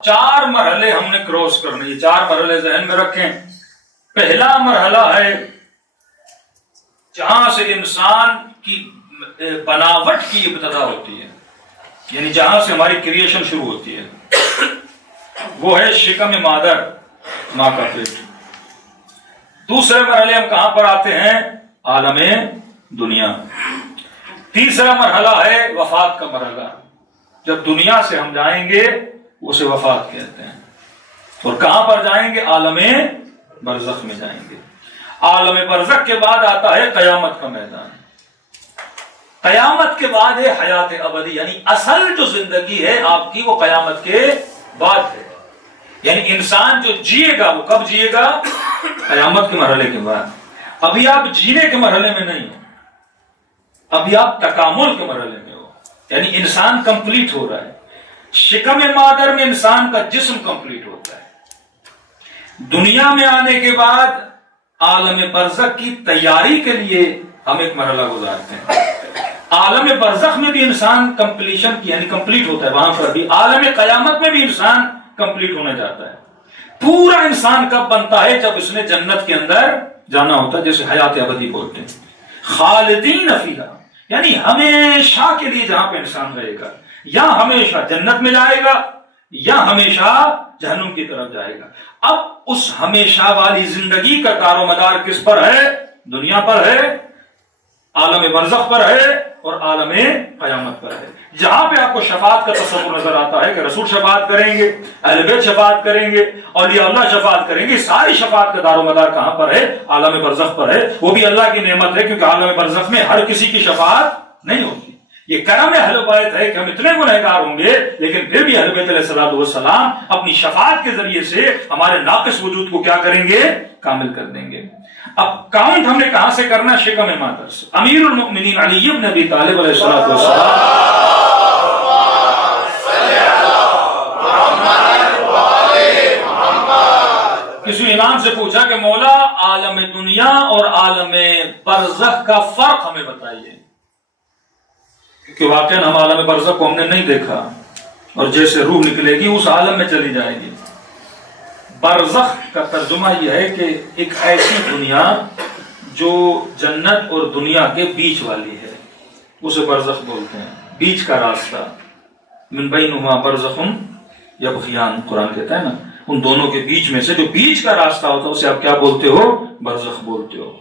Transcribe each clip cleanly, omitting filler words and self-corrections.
4 مرحلے ہم نے کراس کرنے، یہ 4 مرحلے ذہن میں رکھیں۔ پہلا مرحلہ ہے جہاں سے انسان کی بناوٹ کی ابتدا ہوتی ہے، یعنی جہاں سے ہماری کریشن شروع ہوتی ہے، وہ ہے شکم مادر، ماں کا پیٹ۔ دوسرے مرحلے ہم کہاں پر آتے ہیں؟ عالم دنیا۔ تیسرا مرحلہ ہے وفات کا مرحلہ، جب دنیا سے ہم جائیں گے اسے وفات کہتے ہیں، اور کہاں پر جائیں گے؟ عالم برزخ میں جائیں گے۔ عالم برزخ کے بعد آتا ہے قیامت کا میدان۔ قیامت کے بعد ہے حیات ابدی، یعنی اصل جو زندگی ہے آپ کی وہ قیامت کے بعد ہے، یعنی انسان جو جیے گا وہ کب جیے گا؟ قیامت کے مرحلے کے بعد۔ ابھی آپ جینے کے مرحلے میں نہیں ہو، ابھی آپ تکامل کے مرحلے میں ہو، یعنی انسان کمپلیٹ ہو رہا ہے۔ شکم مادر میں انسان کا جسم کمپلیٹ ہوتا ہے۔ دنیا میں آنے کے بعد عالم برزخ کی تیاری کے لیے ہم ایک مرحلہ گزارتے ہیں۔ عالم برزخ میں بھی انسان کمپلیشن کی یعنی کمپلیٹ ہوتا ہے، وہاں پر بھی۔ عالم قیامت میں بھی انسان کمپلیٹ ہونے جاتا ہے۔ پورا انسان کب بنتا ہے؟ جب اس نے جنت کے اندر جانا ہوتا ہے، جیسے حیات ابدی بولتے ہیں، خالدین فیہا، یعنی ہمیشہ کے لیے جہاں پہ انسان رہے گا، یا ہمیشہ جنت میں جائے گا یا ہمیشہ جہنم کی طرف جائے گا۔ اب اس ہمیشہ والی زندگی کا دار و مدار کس پر ہے؟ دنیا پر ہے، عالم برزخ پر ہے اور عالم قیامت پر ہے۔ جہاں پہ آپ کو شفاعت کا تصور نظر آتا ہے کہ رسول شفاعت کریں گے، اہل بیت شفاعت کریں گے، اولیاء اللہ شفاعت کریں گے، ساری شفاعت کا دار و مدار کہاں پر ہے؟ عالم برزخ پر ہے۔ وہ بھی اللہ کی نعمت ہے، کیونکہ عالم برزخ میں ہر کسی کی شفاعت نہیں ہوتی۔ یہ کرم اہل بیت ہے کہ ہم اتنے گنہگار ہوں گے لیکن پھر بھی اہل بیت علیہ الصلوۃ والسلام اپنی شفاعت کے ذریعے سے ہمارے ناقص وجود کو کیا کریں گے؟ کامل کر دیں گے۔ اب کاؤنٹ ہم نے کہاں سے کرنا؟ شکم مادر سے۔ امیر المؤمنین علی بن ابی طالب علیہ الصلوۃ والسلام کسی امام سے پوچھا کہ مولا عالم دنیا اور عالم برزخ کا فرق ہمیں بتائیے، کہ واقعاً ہم عالم برزخ کو ہم نے نہیں دیکھا، اور جیسے روح نکلے گی اس عالم میں چلی جائے گی۔ برزخ کا ترجمہ یہ ہے کہ ایک ایسی دنیا جو جنت اور دنیا کے بیچ والی ہے، اسے برزخ بولتے ہیں، بیچ کا راستہ۔ من بینہما برزخ یبغیان، قرآن کہتا ہے نا، ان دونوں کے بیچ میں سے جو بیچ کا راستہ ہوتا ہے اسے آپ کیا بولتے ہو؟ برزخ بولتے ہو۔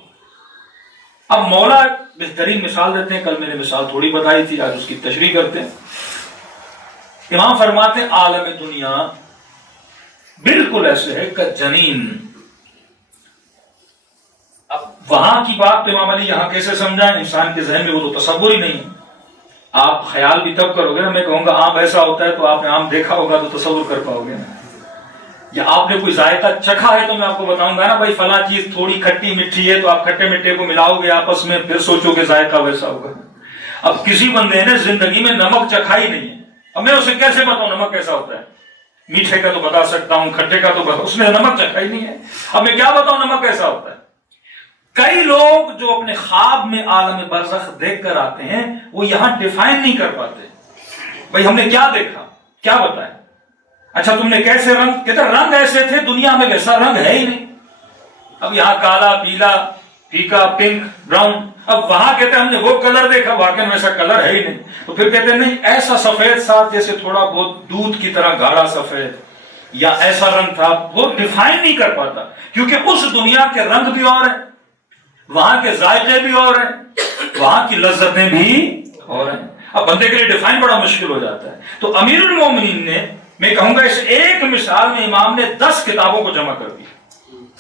اب مولا بہترین مثال دیتے ہیں، کل میں نے مثال تھوڑی بتائی تھی، آج اس کی تشریح کرتے ہیں۔ امام فرماتے ہیں عالم دنیا بالکل ایسے ہے کہ جنین۔ اب وہاں کی بات تو امام علی یہاں کیسے سمجھائیں؟ انسان کے ذہن میں وہ تو تصور ہی نہیں۔ آپ خیال بھی تب کرو گے نا، میں کہوں گا آم ایسا ہوتا ہے تو آپ نے آم دیکھا ہوگا تو تصور کر پاؤ گے نا، یا آپ نے کوئی ذائقہ چکھا ہے تو میں آپ کو بتاؤں گا نا بھائی فلاں چیز تھوڑی کھٹی میٹھی ہے، تو آپ کھٹے میٹھے کو ملاؤ گے آپس میں، پھر سوچو کہ ذائقہ ویسا ہوگا۔ اب کسی بندے نے زندگی میں نمک چکھا ہی نہیں ہے، اب میں اسے کیسے بتاؤں نمک کیسا ہوتا ہے؟ میٹھے کا تو بتا سکتا ہوں، کھٹے کا تو اس نے نمک چکھا ہی نہیں ہے، اب میں کیا بتاؤں نمک کیسا ہوتا ہے؟ کئی لوگ جو اپنے خواب میں عالم برزخ دیکھ کر آتے ہیں وہ یہاں ڈیفائن نہیں کر پاتے، بھائی ہم نے کیا دیکھا، کیا بتائیں؟ اچھا تم نے کیسے رنگ؟ کہتے رنگ ایسے تھے، دنیا میں ویسا رنگ ہے ہی نہیں۔ اب یہاں کالا، پیلا، پھیکا، پنک، براؤن، اب وہاں کہتے ہیں ہم نے وہ کلر دیکھا، واقعی ویسا کلر ہے ہی نہیں۔ تو پھر کہتے ہیں نہیں ایسا سفید ساتھ جیسے تھوڑا بہت دودھ کی طرح گاڑھا سفید، یا ایسا رنگ تھا، وہ ڈیفائن نہیں کر پاتا، کیونکہ اس دنیا کے رنگ بھی اور ہیں، وہاں کے ذائقے بھی اور ہیں، وہاں کی لذتیں بھی اور ہیں۔ اب بندے کے لیے ڈیفائن بڑا مشکل ہو جاتا ہے۔ تو امیر المومنین نے، میں کہوں گا اس ایک مثال میں امام نے 10 کتابوں کو جمع کر دیا،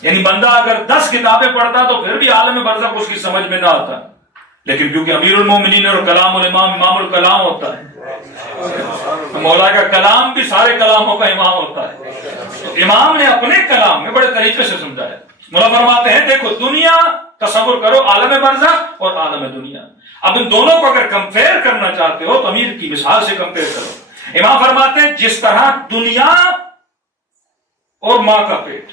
یعنی بندہ اگر 10 کتابیں پڑھتا تو پھر بھی عالم برزخ اس کی سمجھ میں نہ آتا، لیکن کیونکہ امیر المومنین اور کلام الامام امام الکلام ہوتا ہے، مولا کا کلام بھی سارے کلاموں کا امام ہوتا ہے، تو امام نے اپنے کلام میں بڑے طریقے سے سمجھایا۔ مولا فرماتے ہیں دیکھو دنیا تصور کرو، عالم برزخ اور عالم دنیا، اب ان دونوں کو اگر کمپیئر کرنا چاہتے ہو تو امیر کی مثال سے کمپیئر کرو۔ امام فرماتے ہیں جس طرح دنیا اور ماں کا پیٹ،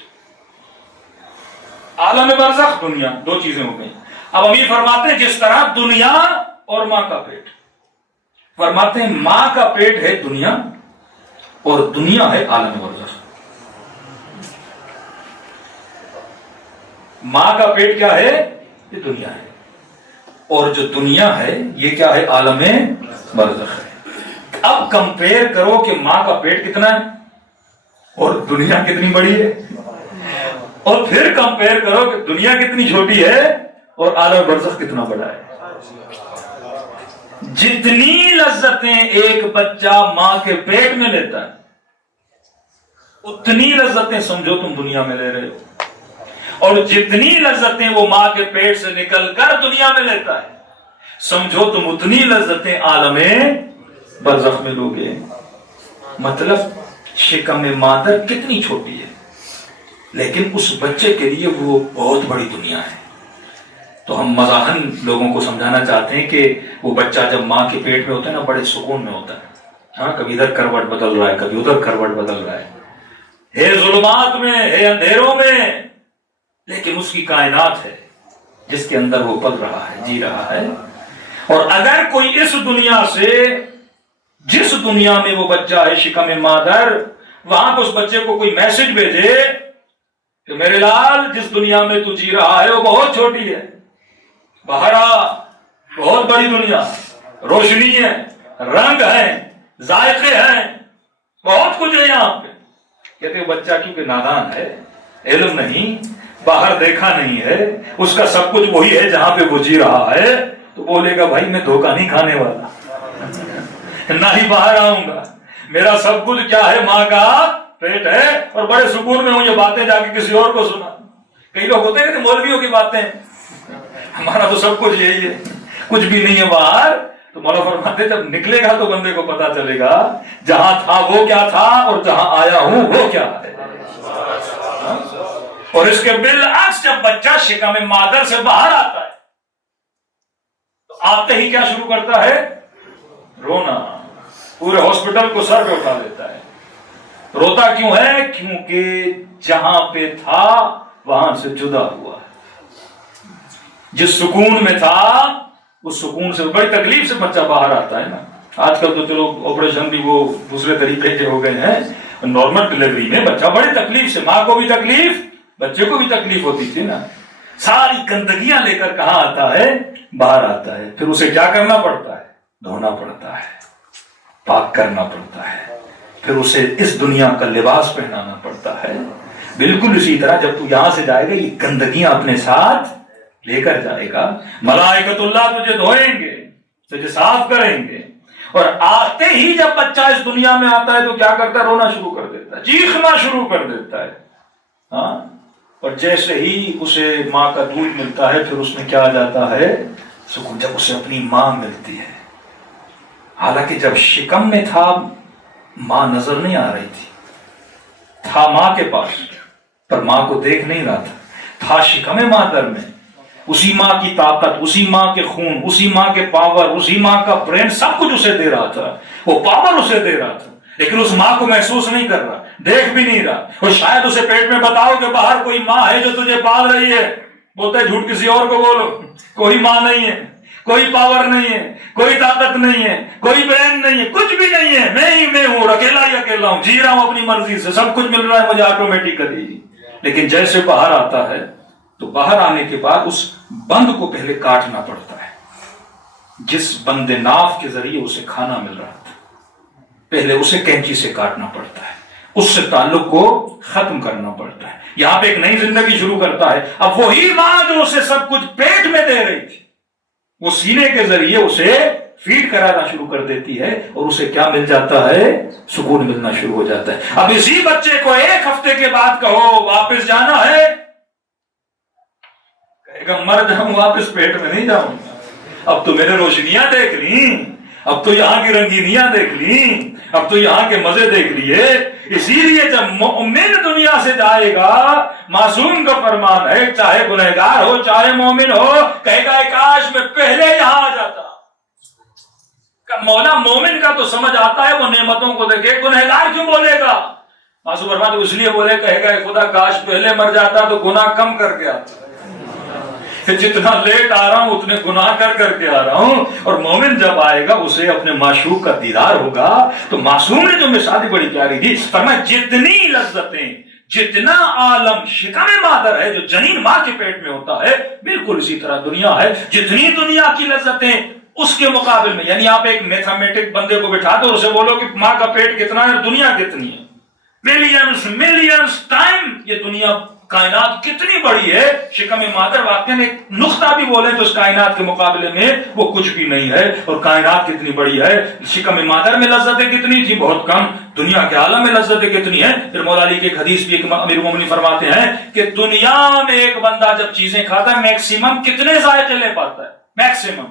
عالم برزخ دنیا، دو چیزیں ہو گئی۔ اب امیر فرماتے ہیں جس طرح دنیا اور ماں کا پیٹ، فرماتے ہیں ماں کا پیٹ ہے دنیا اور دنیا ہے عالم برزخ۔ ماں کا پیٹ کیا ہے؟ یہ دنیا ہے، اور جو دنیا ہے یہ کیا ہے؟ عالم برزخ ہے۔ اب کمپیئر کرو کہ ماں کا پیٹ کتنا ہے اور دنیا کتنی بڑی ہے، اور پھر کمپیئر کرو کہ دنیا کتنی چھوٹی ہے اور عالم برزخ کتنا بڑا ہے۔ جتنی لذتیں ایک بچہ ماں کے پیٹ میں لیتا ہے اتنی لذتیں سمجھو تم دنیا میں لے رہے ہو، اور جتنی لذتیں وہ ماں کے پیٹ سے نکل کر دنیا میں لیتا ہے سمجھو تم اتنی لذتیں عالم برزخ میں لوگے۔ مطلب شکم مادر کتنی چھوٹی ہے لیکن اس بچے کے لیے وہ بہت بڑی دنیا ہے۔ تو ہم مزاحن لوگوں کو سمجھانا چاہتے ہیں کہ وہ بچہ جب ماں کے پیٹ میں ہوتا ہے نا بڑے سکون میں ہوتا ہے، ہاں کبھی ادھر کروٹ بدل رہا ہے کبھی ادھر کروٹ بدل رہا ہے ظلمات میں ہے اندھیروں میں، لیکن اس کی کائنات ہے جس کے اندر وہ پل رہا ہے جی رہا ہے۔ اور اگر کوئی اس دنیا سے جس دنیا میں وہ بچہ ہے شکم مادر وہاں پہ اس بچے کو کوئی میسج بھیجے کہ میرے لال جس دنیا میں تو جی رہا ہے وہ بہت چھوٹی ہے، باہر آ، بہت بڑی دنیا، روشنی ہے، رنگ ہے، ذائقے ہیں، بہت کچھ ہے یہاں پہ۔ کہتے ہیں بچہ کیونکہ نادان ہے، علم نہیں، باہر دیکھا نہیں ہے، اس کا سب کچھ وہی ہے جہاں پہ وہ جی رہا ہے، تو بولے گا بھائی میں دھوکہ نہیں کھانے والا، نہ ہی باہر آؤں گا، میرا سب کچھ کیا ہے؟ ماں کا پیٹ ہے، اور بڑے سکون میں ہوں یہ باتیں جا کے کسی اور کو سنا۔ کئی لوگ ہوتے ہیں کہ مولویوں کی باتیں، ہمارا تو سب کچھ یہی ہے، کچھ بھی نہیں ہے باہر۔ تو مولا فرماتے جب نکلے گا تو بندے کو پتا چلے گا جہاں تھا وہ کیا تھا اور جہاں آیا ہوں وہ کیا ہے۔ اور اس کے بالعکس جب بچہ شکم مادر سے باہر آتا ہے تو آتے ہی کیا شروع کرتا ہے؟ رونا، پورے ہاسپٹل کو سر پہ اٹھا لیتا ہے۔ روتا کیوں ہے؟ کیونکہ جہاں پہ تھا وہاں سے جدا ہوا ہے، جس سکون میں تھا اس سکون سے بڑی تکلیف سے بچہ باہر آتا ہے نا۔ آج کل تو چلو آپریشن بھی وہ دوسرے طریقے کے ہو گئے ہیں، نارمل ڈلیوری میں بچہ بڑی تکلیف سے، ماں کو بھی تکلیف بچے کو بھی تکلیف ہوتی تھی نا، ساری گندگیاں لے کر کہاں آتا ہے؟ باہر آتا ہے۔ پھر اسے کیا کرنا پڑتا ہے؟ دھونا پڑتا ہے، پاک کرنا پڑتا ہے، پھر اسے اس دنیا کا لباس پہنانا پڑتا ہے۔ بالکل اسی طرح جب تو یہاں سے جائے گا یہ گندگیاں اپنے ساتھ لے کر جائے گا، ملائکۃ اللہ تجھے دھوئیں گے، تجھے صاف کریں گے۔ اور آتے ہی جب بچہ اس دنیا میں آتا ہے تو کیا کرتا ہے؟ رونا شروع کر دیتا ہے، چیخنا شروع کر دیتا ہے، ہاں۔ اور جیسے ہی اسے ماں کا دودھ ملتا ہے پھر اس میں کیا آ جاتا ہے؟ سکون۔ جب اسے اپنی ماں ملتی ہے، حالانکہ جب شکم میں تھا ماں نظر نہیں آ رہی تھا ماں کے پاس پر ماں کو دیکھ نہیں رہا تھا شکم مادر میں، اسی ماں کی طاقت، اسی ماں کے خون، اسی ماں کے پاور، اسی ماں کا برین سب کچھ اسے دے رہا تھا، وہ پاور اسے دے رہا تھا، لیکن اس ماں کو محسوس نہیں کر رہا، دیکھ بھی نہیں رہا۔ اور شاید اسے پیٹ میں بتاؤ کہ باہر کوئی ماں ہے جو تجھے پال رہی ہے، بولتا ہے جھوٹ کسی اور کو بولو، کوئی ماں نہیں ہے، کوئی پاور نہیں ہے، کوئی طاقت نہیں ہے، کوئی برین نہیں ہے، کچھ بھی نہیں ہے، میں ہی میں ہوں، اکیلا ہی اکیلا ہوں، جی رہا ہوں اپنی مرضی سے، سب کچھ مل رہا ہے مجھے آٹومیٹکلی۔ لیکن جیسے باہر آتا ہے تو باہر آنے کے بعد اس بند کو پہلے کاٹنا پڑتا ہے، جس بند ناف کے ذریعے اسے کھانا مل رہا تھا پہلے اسے کینچی سے کاٹنا پڑتا ہے، اس سے تعلق کو ختم کرنا پڑتا ہے، یہاں پہ ایک نئی زندگی شروع کرتا ہے۔ اب وہی ماں جو اسے سب کچھ پیٹ میں دے رہی تھی وہ سینے کے ذریعے اسے فیڈ کرانا شروع کر دیتی ہے، اور اسے کیا مل جاتا ہے؟ سکون ملنا شروع ہو جاتا ہے۔ اب اسی بچے کو ایک ہفتے کے بعد کہو واپس جانا ہے، کہے گا مر جاؤں واپس پیٹ میں نہیں جاؤں گا، اب تو میں نے روشنیاں دیکھ لی، اب تو یہاں کی رنگینیاں دیکھ لی، اب تو یہاں کے مزے دیکھ لیے۔ اسی لیے جب مومن دنیا سے جائے گا، معصوم کا فرمان ہے چاہے گنہگار ہو چاہے مومن ہو، کہے گا کاش میں پہلے یہاں آ جاتا۔ مولا مومن کا تو سمجھ آتا ہے، وہ نعمتوں کو دیکھے، گنہگار کیوں بولے گا؟ معصوم فرماتے اس لیے بولے، کہے گا خدا کاش پہلے مر جاتا تو گناہ کم کر کے آتا۔ جتنا لیٹ آ رہا ہوں اتنے گناہ کر کر کے آ رہا ہوں. اور مومن جب آئے گا اسے اپنے معشوق کا دیدار ہوگا. تو معصوم نے جو مثال بڑی پیاری دی، فرمایا جتنی لذتیں، جتنا عالم شکم مادر ہے جو جنین ماں کے پیٹ میں ہوتا ہے، بالکل اسی طرح دنیا ہے. جتنی دنیا کی لذتیں اس کے مقابل میں، یعنی آپ ایک میتھمیٹک بندے کو بٹھا دو، اسے بولو کہ ماں کا پیٹ کتنا ہے، دنیا کتنی ہے، ملینز ٹائم یہ دنیا کائنات کتنی بڑی ہے. شکم مادر واقعا ایک نقطہ بھی بولے تو اس کائنات کے مقابلے میں وہ کچھ بھی نہیں ہے. اور کائنات کتنی بڑی ہے، شکم مادر میں لذتیں کتنی تھی، بہت کم. دنیا کے عالم میں لذتیں کتنی ہیں. پھر مولا علی کی ایک حدیث بھی امیر المومنین فرماتے ہیں کہ دنیا میں ایک بندہ جب چیزیں کھاتا ہے میکسیمم کتنے ذائقے لے پاتا ہے، میکسیمم.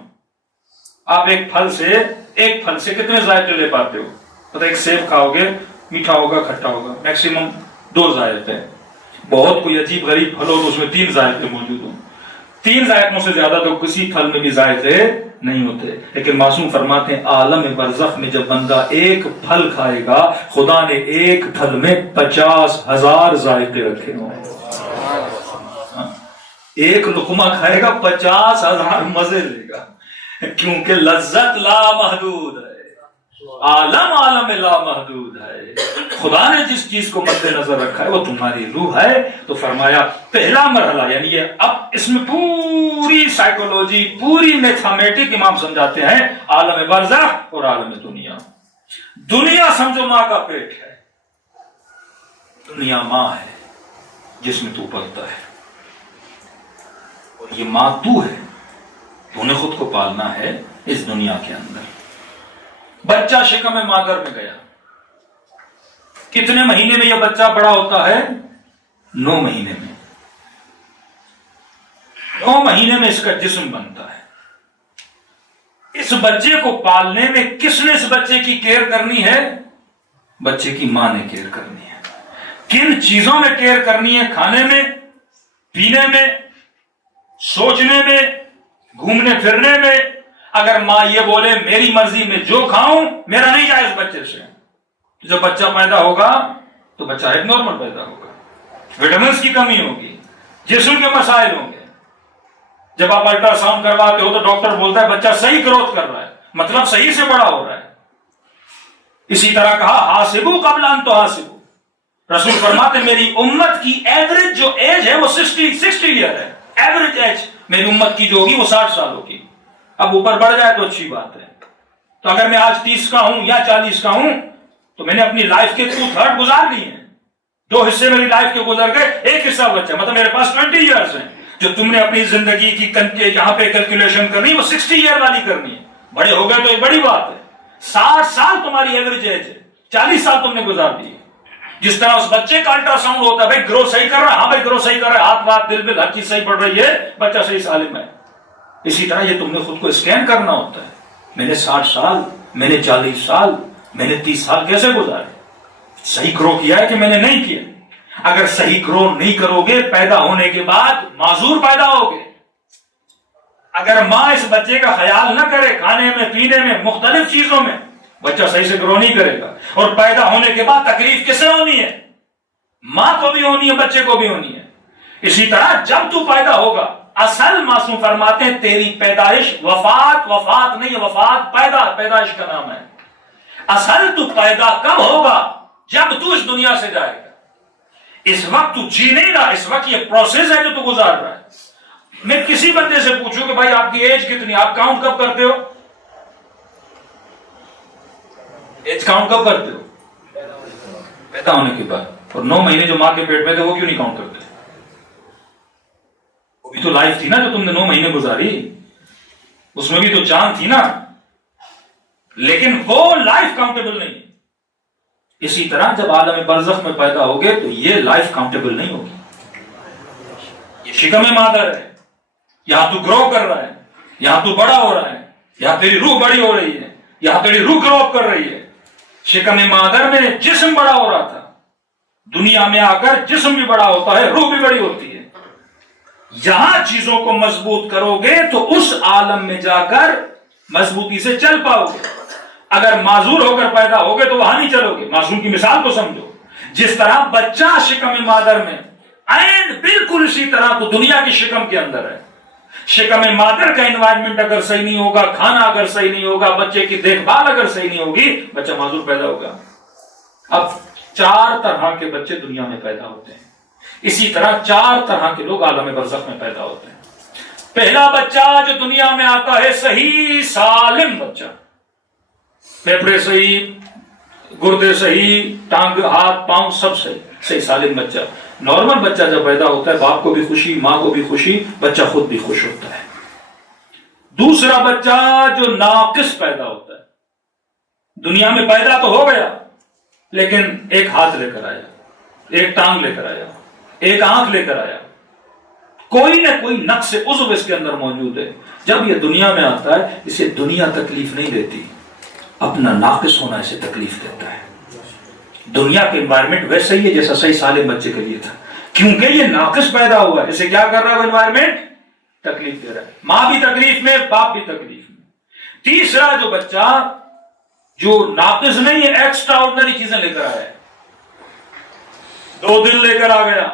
آپ ایک پھل سے کتنے ذائقے لے پاتے ہو؟ پتہ ایک سیب کھاؤ گے میٹھا ہوگا کھٹا ہوگا، میکسیمم 2 ذائقے. بہت کوئی عجیب غریب پھل ہو تو اس میں 3 ذائقے موجود ہوں. 3 ذائقوں سے زیادہ تو کسی پھل میں بھی ذائقے نہیں ہوتے. لیکن معصوم فرماتے ہیں عالم برزخ میں جب بندہ ایک پھل کھائے گا، خدا نے ایک پھل میں 50,000 ذائقے رکھے ہوں. ایک لقمہ کھائے گا 50,000 مزے لے گا، کیونکہ لذت لا محدود ہے، عالم لا محدود ہے. خدا نے جس چیز کو مد نظر رکھا ہے وہ تمہاری روح ہے. تو فرمایا پہلا مرحلہ، یعنی یہ اب اس میں پوری سائیکولوجی، پوری میتھمیٹک امام سمجھاتے ہیں، عالم برزخ اور عالم دنیا. دنیا سمجھو ماں کا پیٹ ہے، دنیا ماں ہے جس میں تو پلتا ہے، اور یہ ماں تو ہے، تو نے خود کو پالنا ہے اس دنیا کے اندر. بچہ شکم مادر میں گیا، کتنے مہینے میں یہ بچہ بڑا ہوتا ہے؟ 9 مہینے میں. 9 مہینے میں اس کا جسم بنتا ہے. اس بچے کو پالنے میں کس نے اس بچے کی کیئر کرنی ہے؟ بچے کی ماں نے کیئر کرنی ہے. کن چیزوں میں کیئر کرنی ہے؟ کھانے میں، پینے میں، سوچنے میں، گھومنے پھرنے میں. اگر ماں یہ بولے میری مرضی میں جو کھاؤں میرا نہیں جائے اس بچے سے، جب بچہ پیدا ہوگا تو بچہ ایک نارمل پیدا ہوگا، وٹامنس کی کمی ہوگی، جسم کے مسائل ہوں گے. جب آپ الٹرا ساؤنڈ کرواتے ہو تو ڈاکٹر بولتا ہے بچہ صحیح گروتھ کر رہا ہے، مطلب صحیح سے بڑا ہو رہا ہے. اسی طرح کہا حاسبو قبل ان تحاسبو. رسول فرماتے میری امت کی ایوریج جو ایج ہے وہ 60 ایئر ہے. ایوریج ایج میری امت کی جو ہوگی وہ 60 سال ہوگی. اب اوپر بڑھ جائے تو اچھی بات ہے. تو اگر میں آج 30 کا ہوں یا 40 کا ہوں تو میں نے اپنی لائف کے 2/3 گزار لیے ہیں. 2 حصے میری لائف کے گزر گئے، ایک حصہ بچا، مطلب میرے پاس 20 ایئرز ہیں. جو تم نے اپنی زندگی کی یہاں پہ کیلکولیشن کرنی وہ 60 ایئر والی کرنی ہے. بڑے ہو گئے تو ایک بڑی بات ہے. 60 سال تمہاری ایوریج ایج ہے، 40 سال تم نے گزار دیے. جس طرح اس بچے کا الٹرا ساؤنڈ ہوتا ہے، بھائی گرو صحیح کر رہا ہے، ہاں بھائی گرو صحیح کر رہا ہے، ہاتھ وات دل بل ہر چیز صحیح پڑ رہی ہے، بچہ صحیح سالم ہے. اسی طرح یہ تم نے خود کو اسکین کرنا ہوتا ہے. میں نے 60 سال، میں نے 40 سال، میں نے 30 سال کیسے گزارے؟ صحیح گرو کیا ہے کہ میں نے نہیں کیا؟ اگر صحیح گرو نہیں کرو گے پیدا ہونے کے بعد معذور پیدا ہوگے. اگر ماں اس بچے کا خیال نہ کرے کھانے میں، پینے میں، مختلف چیزوں میں، بچہ صحیح سے گرو نہیں کرے گا. اور پیدا ہونے کے بعد تکلیف کسے ہونی ہے؟ ماں کو بھی ہونی ہے، بچے کو بھی ہونی ہے. اسی طرح جب تو پیدا ہوگا، اصل معصوم فرماتے ہیں تیری پیدائش وفات نہیں ہے، وفات پیدائش کا نام ہے. اصل تو پیدا کب ہوگا؟ جب تو اس دنیا سے جائے گا. اس وقت تو جی نہیں رہا، اس وقت یہ پروسیس ہے جو تو گزار رہا ہے. میں کسی بندے سے پوچھوں کہ بھائی آپ کی ایج کتنی، آپ کاؤنٹ کب کرتے ہو؟ ایج کاؤنٹ کب کرتے ہو؟ پیدا ہونے کے بعد. اور 9 مہینے جو ماں کے پیٹ میں تھے وہ کیوں نہیں کاؤنٹ کرتے؟ وہ بھی تو لائف تھی نا جو تم نے 9 مہینے گزاری، اس میں بھی تو جان تھی نا. لیکن وہ لائف کاؤنٹیبل نہیں. اسی طرح جب عالم برزخ میں پیدا ہوگے تو یہ لائف کاؤنٹیبل نہیں ہوگی. یہ شکم مادر ہے، یہاں تو گرو کر رہا ہے، یہاں تو بڑا ہو رہا ہے، یہاں تیری روح بڑی ہو رہی ہے، یہاں تیری روح گرو اپ کر رہی ہے. شکم مادر میں جسم بڑا ہو رہا تھا، دنیا میں آ کر جسم بھی بڑا ہوتا ہے، روح بھی بڑی ہوتی ہے. یہاں چیزوں کو مضبوط کرو گے تو اس عالم میں جا کر مضبوطی سے چل پاؤ گے. اگر معذور ہو کر پیدا ہوگے تو وہاں نہیں چلو گے. معصوم کی مثال کو سمجھو. جس طرح بچہ شکم مادر میں عین بالکل اسی طرح تو دنیا کی شکم کے اندر ہے. شکم مادر کا انوائرمنٹ اگر صحیح نہیں ہوگا، کھانا اگر صحیح نہیں ہوگا، بچے کی دیکھ بھال اگر صحیح نہیں ہوگی، بچہ معذور پیدا ہوگا۔ اب 4 طرح کے بچے دنیا میں پیدا ہوتے ہیں، اسی طرح 4 طرح کے لوگ عالم برزخ میں پیدا ہوتے ہیں۔ پہلا بچہ جو دنیا میں آتا ہے صحیح سالم بچہ، پھیپھڑے صحیح، گردے صحیح، ٹانگ ہاتھ پاؤں سب صحیح سالم بچہ۔ نارمل بچہ جب پیدا ہوتا ہے باپ کو بھی خوشی، ماں کو بھی خوشی، بچہ خود بھی خوش ہوتا ہے۔ دوسرا بچہ جو ناقص پیدا ہوتا ہے، دنیا میں پیدا تو ہو گیا لیکن ایک ہاتھ لے کر آیا، ایک ٹانگ لے کر آیا، ایک آنکھ لے کر آیا، کوئی نہ کوئی نقص عضو اس کے اندر موجود ہے۔ جب یہ دنیا میں آتا ہے اسے دنیا تکلیف نہیں دیتی، اپنا ناقص ہونا اسے تکلیف دیتا ہے۔ دنیا کے انوائرمنٹ ویسا ہی ہے جیسا صحیح سالم بچے کے لیے تھا، کیونکہ یہ ناقص پیدا ہوا ہے، اسے کیا کر رہا ہے وہ انوائرمنٹ؟ تکلیف دے رہا ہے، ماں بھی تکلیف میں، باپ بھی تکلیف میں۔ تیسرا جو بچہ جو ناقص نہیں ہے، ایکسٹرا آرڈنری چیزیں لے کر آیا ہے، 2 دل لے کر آ گیا،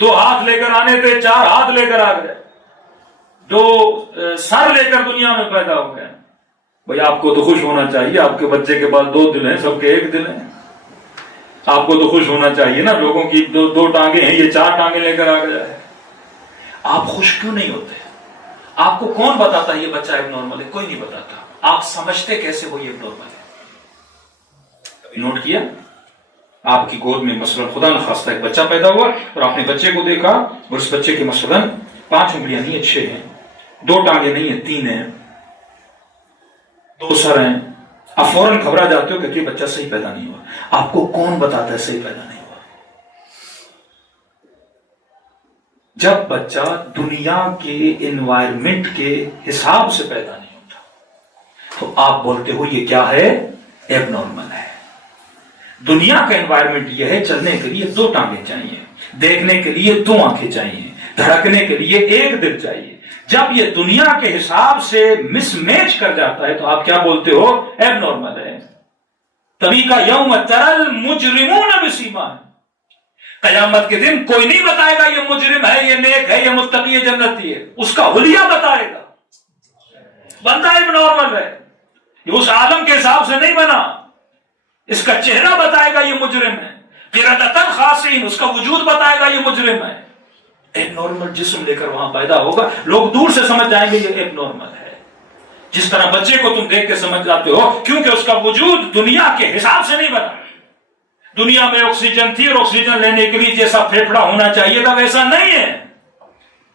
2 ہاتھ لے کر آنے تھے 4 ہاتھ لے کر آ گئے، 2 سر لے کر دنیا میں پیدا ہو گئے۔ بھئی آپ کو تو خوش ہونا چاہیے، آپ کے بچے کے پاس 2 دل ہیں، سب کے 1 دل ہیں، آپ کو تو خوش ہونا چاہیے نا۔ لوگوں کی 2 ٹانگیں ہیں، یہ 4 ٹانگیں لے کر آ گیا ہے۔ آپ خوش کیوں نہیں ہوتے؟ آپ کو کون بتاتا ہے یہ بچہ ایب نارمل ہے؟ کوئی نہیں بتاتا۔ آپ سمجھتے کیسے وہ ایب نارمل ہے؟ کبھی نوٹ کیا؟ آپ کی گود میں مثلا خدا نخواستہ ایک بچہ پیدا ہوا اور آپ نے بچے کو دیکھا اور اس بچے کے مثلا 5 انگلیاں نہیں ہیں، 6 ہیں، 2 ٹانگیں نہیں ہیں، 3 ہیں، 2 سر ہیں، آپ فوراً گھبرا جاتے ہو کہ یہ بچہ صحیح پیدا نہیں ہوا۔ آپ کو کون بتاتا ہے صحیح پیدا نہیں ہوا؟ جب بچہ دنیا کے انوائرمنٹ کے حساب سے پیدا نہیں ہوتا تو آپ بولتے ہو یہ کیا ہے؟ ایب نارمل ہے۔ دنیا کا انوائرمنٹ یہ ہے چلنے کے لیے 2 ٹانگیں چاہیے، دیکھنے کے لیے 2 آنکھیں چاہیے، دھڑکنے کے لیے 1 دل چاہیے۔ جب یہ دنیا کے حساب سے مس میچ کر جاتا ہے تو آپ کیا بولتے ہو؟ ایب نارمل ہے۔ تبھی کا یوم تری المجرمون بسیماہم، قیامت کے دن کوئی نہیں بتائے گا یہ مجرم ہے، یہ نیک ہے، یہ متقی ہے، جنتی ہے، اس کا حلیہ بتائے گا۔ بندہ ایب نارمل ہے، یہ اس عالم کے حساب سے نہیں بنا، اس کا چہرہ بتائے گا یہ مجرم ہے، قردۃ خاسئین، اس کا وجود بتائے گا یہ مجرم ہے۔ ایب نارمل جسم لے کر وہاں پیدا ہوگا، لوگ دور سے سمجھ جائیں گے یہ ایب نارمل ہے۔ جس طرح بچے کو تم دیکھ کے سمجھ جاتے ہو کیونکہ اس کا وجود دنیا کے حساب سے نہیں بنا۔ دنیا میں آکسیجن تھی اور آکسیجن لینے کے لیے جیسا پھیپھڑا ہونا چاہیے تھا ویسا نہیں ہے،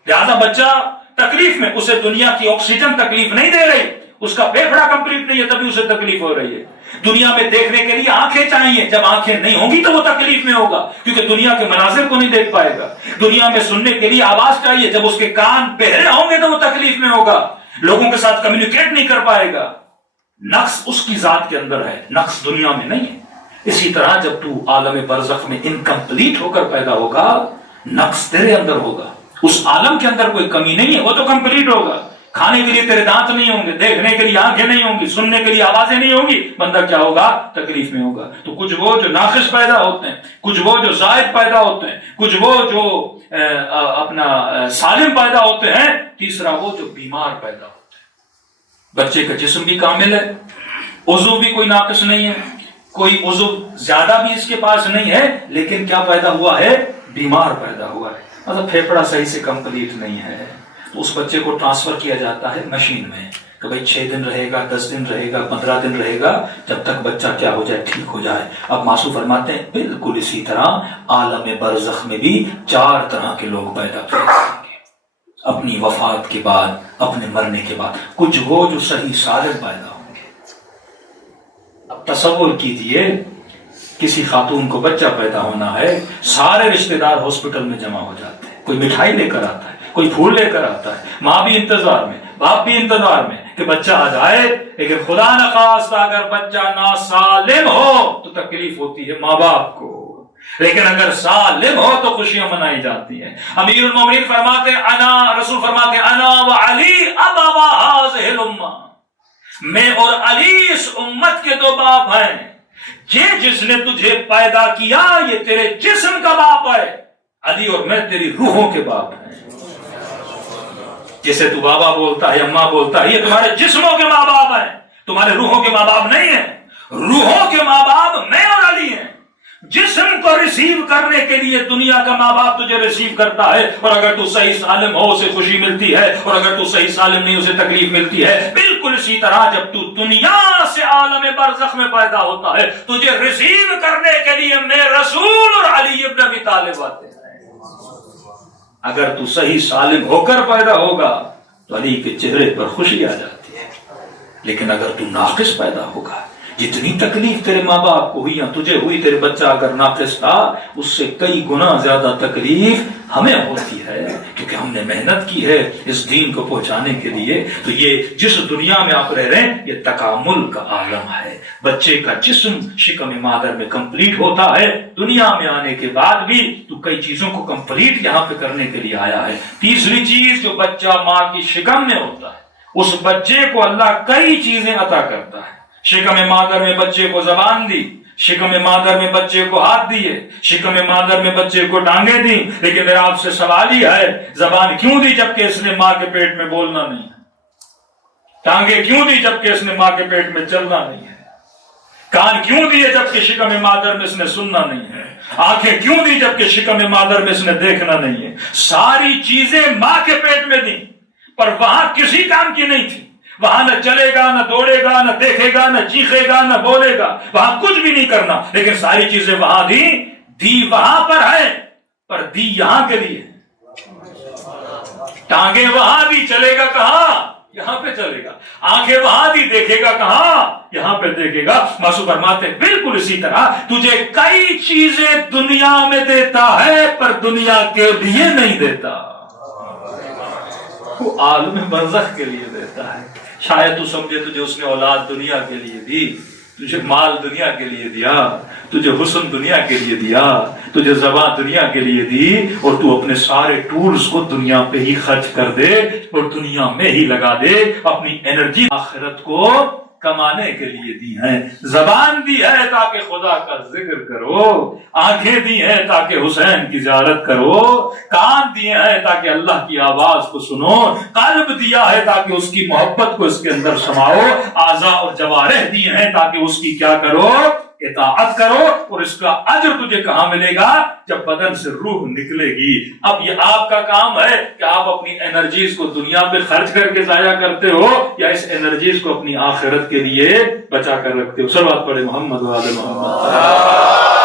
لہذا بچہ تکلیف میں، اسے دنیا کی آکسیجن تکلیف نہیں دے رہی، اس کا پھیپھڑا کمپلیٹ نہیں ہے تبھی اسے تکلیف ہو رہی ہے۔ دنیا میں دیکھنے کے لیے آنکھیں چاہیے، جب آنکھیں نہیں ہوں گی تو وہ تکلیف میں ہوگا کیونکہ دنیا کے مناظر کو نہیں دیکھ پائے گا۔ دنیا میں سننے کے لیے آواز چاہیے، جب اس کے کان بہرے ہوں گے تو وہ تکلیف میں ہوگا، لوگوں کے ساتھ کمیونیکیٹ نہیں کر پائے گا۔ نقص اس کی ذات کے اندر ہے، نقص دنیا میں نہیں ہے۔ اسی طرح جب تو عالم برزخ میں انکمپلیٹ ہو کر پیدا ہوگا، نقص تیرے اندر ہوگا، اس عالم کے اندر کوئی کمی نہیں ہے، وہ تو کمپلیٹ ہوگا۔ کھانے کے لیے تیرے دانت نہیں ہوں گے، دیکھنے کے لیے آنکھیں نہیں ہوں گی، سننے کے لیے آوازیں نہیں ہوں گی، بندہ کیا ہوگا؟ تکلیف میں ہوگا۔ تو کچھ وہ جو ناقص پیدا ہوتے ہیں، کچھ وہ جو زائد پیدا ہوتے ہیں، کچھ وہ جو اپنا سالم پیدا ہوتے ہیں، تیسرا وہ جو بیمار پیدا ہوتے ہیں۔ بچے کا جسم بھی کامل ہے، عضو بھی کوئی ناقص نہیں ہے، کوئی عضو زیادہ بھی اس کے پاس نہیں ہے، لیکن کیا پیدا ہوا ہے؟ بیمار پیدا ہوا ہے، مطلب پھیپھڑا صحیح سے کمپلیٹ نہیں ہے۔ تو اس بچے کو ٹرانسفر کیا جاتا ہے مشین میں کہ بھئی 6 دن رہے گا، 10 دن رہے گا، 15 دن رہے گا، جب تک بچہ کیا ہو جائے؟ ٹھیک ہو جائے۔ اب معصوم فرماتے ہیں بالکل اسی طرح عالم برزخ میں بھی 4 طرح کے لوگ پیدا کیے جائیں گے اپنی وفات کے بعد، اپنے مرنے کے بعد۔ کچھ وہ جو صحیح سالم پیدا ہوں گے۔ اب تصور کیجئے کسی خاتون کو بچہ پیدا ہونا ہے، سارے رشتہ دار ہاسپٹل میں جمع ہو جاتے ہیں، کوئی مٹھائی لے کر آتا ہے، کوئی پھول لے کر آتا ہے، ماں بھی انتظار میں، باپ بھی انتظار میں کہ بچہ آ جائے، لیکن خدا نخواستہ اگر بچہ ناسالم ہو تو تکلیف ہوتی ہے ماں باپ کو، لیکن اگر سالم ہو تو خوشیاں منائی جاتی ہیں۔ امیر المومنین فرماتے رسول فرماتے انا وعلی ابوا هذه الامہ، میں اور علی اس امت کے 2 باپ ہیں، یہ جس نے تجھے پیدا کیا یہ تیرے جسم کا باپ ہے، علی اور میں تیری روحوں کے باپ ہیں۔ جسے تو بابا بولتا ہے اماں بولتا ہے، یہ تمہارے جسموں کے ماں باپ ہیں، تمہارے روحوں کے ماں باپ نہیں ہیں۔ روحوں کے ماں باپ میں اور علی ہیں۔ جسم کو ریسیو کرنے کے لیے دنیا کا ماں باپ تجھے ریسیو کرتا ہے، اور اگر تو صحیح سالم ہو اسے خوشی ملتی ہے، اور اگر تو صحیح سالم نہیں اسے تکلیف ملتی ہے۔ بالکل اسی طرح جب تو دنیا سے عالم برزخ میں پیدا ہوتا ہے، تجھے ریسیو کرنے کے لیے میں رسول اور علی ابن ابی طالب آتے ہیں۔ اگر تو صحیح سالم ہو کر پیدا ہوگا تو علی کے چہرے پر خوشی آ جاتی ہے، لیکن اگر تو ناقص پیدا ہوگا، جتنی تکلیف تیرے ماں باپ کو ہوئی یا تجھے ہوئی، تیرے بچہ اگر ناقص تھا اس سے کئی گنا زیادہ تکلیف ہمیں ہوتی ہے، کیونکہ ہم نے محنت کی ہے اس دین کو پہنچانے کے لیے۔ تو یہ جس دنیا میں آپ رہ رہے ہیں یہ تکامل کا عالم ہے۔ بچے کا جسم شکم مادر میں کمپلیٹ ہوتا ہے، دنیا میں آنے کے بعد بھی تو کئی چیزوں کو کمپلیٹ یہاں پہ کرنے کے لیے آیا ہے۔ تیسری چیز، جو بچہ ماں کی شکم میں ہوتا ہے اس بچے کو اللہ کئی چیزیں عطا کرتا ہے۔ شکم مادر میں بچے کو زبان دی، شکم مادر میں بچے کو ہاتھ دیے، شکم مادر میں بچے کو ٹانگیں دی، لیکن میرا آپ سے سوال ہی ہے، زبان کیوں دی جبکہ اس نے ماں کے پیٹ میں بولنا نہیں ہے؟ ٹانگیں کیوں دی جبکہ اس نے ماں کے پیٹ میں چلنا نہیں ہے؟ کان کیوں دیے جبکہ شکم مادر میں اس نے سننا نہیں ہے؟ آنکھیں کیوں دی جبکہ شکم مادر میں اس نے دیکھنا نہیں ہے؟ ساری چیزیں ماں کے پیٹ میں دی، پر وہاں کسی کام کی نہیں تھی۔ وہاں نہ چلے گا، نہ دوڑے گا، نہ دیکھے گا، نہ چیخے گا، نہ بولے گا، وہاں کچھ بھی نہیں کرنا، لیکن ساری چیزیں وہاں دی وہاں پر ہے، پر دی یہاں کے لیے۔ ٹانگیں وہاں دی، چلے گا کہاں؟ یہاں پہ چلے گا۔ آنکھیں وہاں دی، دیکھے گا کہاں؟ یہاں پہ دیکھے گا۔ معصوم فرماتے بالکل اسی طرح تجھے کئی چیزیں دنیا میں دیتا ہے پر دنیا کے لیے نہیں دیتا، وہ عالم برزخ کے لیے دیتا ہے۔ شاید تو سمجھے تجھے اس نے اولاد دنیا کے لیے دی، تجھے مال دنیا کے لیے دیا، تجھے حسن دنیا کے لیے دیا، تجھے زبان دنیا کے لیے دی، اور تو اپنے سارے ٹولز کو دنیا پہ ہی خرچ کر دے اور دنیا میں ہی لگا دے، اپنی انرجی آخرت کو کمانے کے لیے دی ہیں۔ زبان دی ہے تاکہ خدا کا ذکر کرو، آنکھیں دی ہیں تاکہ حسین کی زیارت کرو، کان دیے ہیں تاکہ اللہ کی آواز کو سنو، قلب دیا ہے تاکہ اس کی محبت کو اس کے اندر سماؤ، اعضاء اور جوارح دیے ہیں تاکہ اس کی کیا کرو؟ اطاعت کرو۔ اور اس کا اجر تجھے کہاں ملے گا؟ جب بدن سے روح نکلے گی۔ اب یہ آپ کا کام ہے کہ آپ اپنی انرجیز کو دنیا پہ خرچ کر کے ضائع کرتے ہو یا اس انرجیز کو اپنی آخرت کے لیے بچا کر رکھتے ہو۔ صلوات پڑھے محمد و آل محمد۔